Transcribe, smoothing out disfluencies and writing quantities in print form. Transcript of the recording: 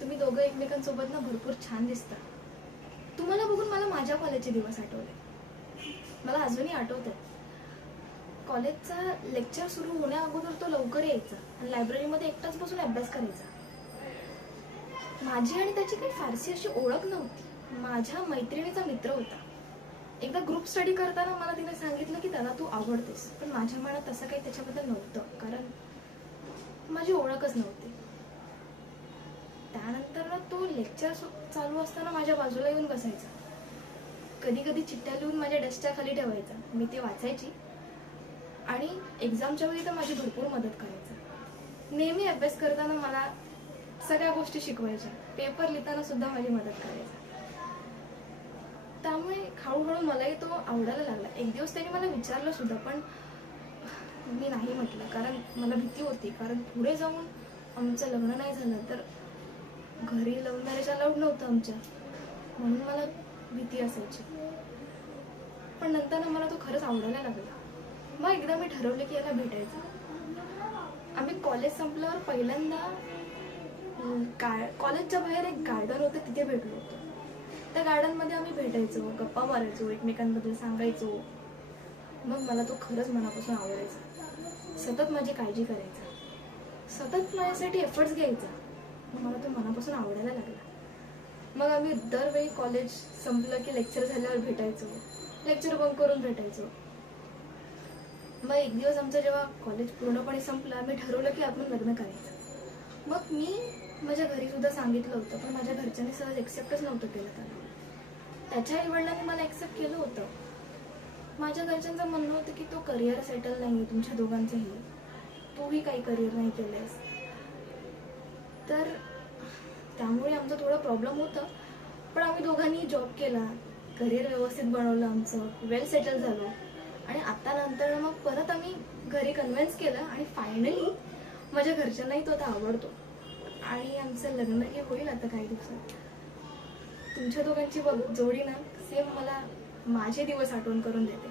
तुम्ही दोघं एकमेकांसोबत ना भरपूर छान दिसता. तुम्हाला बघून मला माझ्या कॉलेजचे दिवस आठवले. मला अजूनही आठवत आहे. कॉलेजचा लेक्चर सुरू होण्या अगोदर तो लवकर यायचा आणि लायब्ररीमध्ये एकटाच बसून अभ्यास करायचा. माझी आणि त्याची काही फारशी अशी ओळख नव्हती. माझ्या मैत्रिणीचा मित्र होता. एकदा ग्रुप स्टडी करताना मला तिने सांगितलं की त्याला तू आवडतेस, पण माझ्या मनात तसं काही त्याच्याबद्दल नव्हतं, कारण माझी ओळखच नव्हती. त्यानंतर ना तो लेक्चर चालू असताना माझ्या बाजूला येऊन बसायचा. कधी कधी चिठ्ठ्या लिहून माझ्या डेस्कच्या खाली ठेवायचा. मी ती वाचायची आणि एक्झामच्या वेळी तर माझी भरपूर मदत करायचा. नेहमी अभ्यास करताना मला सगळ्या गोष्टी शिकवायच्या. पेपर लिहिताना सुद्धा माझी मदत करायचा. त्यामुळे हळूहळू मलाही तो आवडायला लागला. एक दिवस त्याने मला विचारलं सुद्धा, पण मी नाही म्हटलं, कारण मला भीती होती. कारण पुढे जाऊन आमचं लग्न नाही झालं तर घरी लव्ह मॅरेज अलाउड नव्हतं आमच्या, म्हणून मला भीती असायची. पण नंतर मला तो खरंच आवडायला लागला. मग एकदा मी ठरवले की याला भेटायचं. आम्ही कॉलेज संपल्यावर पहिल्यांदा कॉलेजच्या बाहेर एक गार्डन होतं, तिथे भेटलो होतो. त्या गार्डनमध्ये आम्ही भेटायचो, गप्पा मारायचो, एकमेकांबद्दल सांगायचो. मग मला तो खरंच मनापासून आवडायचा. सतत माझी काळजी करायचा, सतत माझ्यासाठी एफर्ट्स घ्यायचा. मग मला तो मनापासून आवडायला लागला. मग आम्ही दरवेळी कॉलेज संपलं की लेक्चर झाल्यावर भेटायचो, लेक्चर बंक करून भेटायचो. मग एक दिवस आमचं जेव्हा कॉलेज पूर्णपणे संपलं, आम्ही ठरवलं की आपण लग्न करायचं. मग मी माझ्या घरी सुद्धा सांगितलं होतं, पण माझ्या घरच्यांनी सहज एक्सेप्टच नव्हतं केलं त्याला. त्याच्या आईवडिलांनी मला एक्सेप्ट केलं होतं. माझ्या घरच्यांचं म्हणणं होतं की तो करिअर सेटल नाही आहे तुमच्या दोघांचंही, तूही काही करिअर नाही केलंयस. तर त्यामुळे आमचं थोडं प्रॉब्लेम होतं. पण आम्ही दोघांनी जॉब केला, करिअर व्यवस्थित बनवलं आमचं, वेल सेटल झालो. आणि आता नंतर मग परत आम्ही घरी कन्व्हिन्स केलं आणि फायनली माझ्या घरच्यांनाही तो आता आवडतो आणि आमचं लग्नही होईल आता काही दिवसात. तुमच्या दोघांची जोडी ना सेम मला माझे दिवस आठवण करून देते.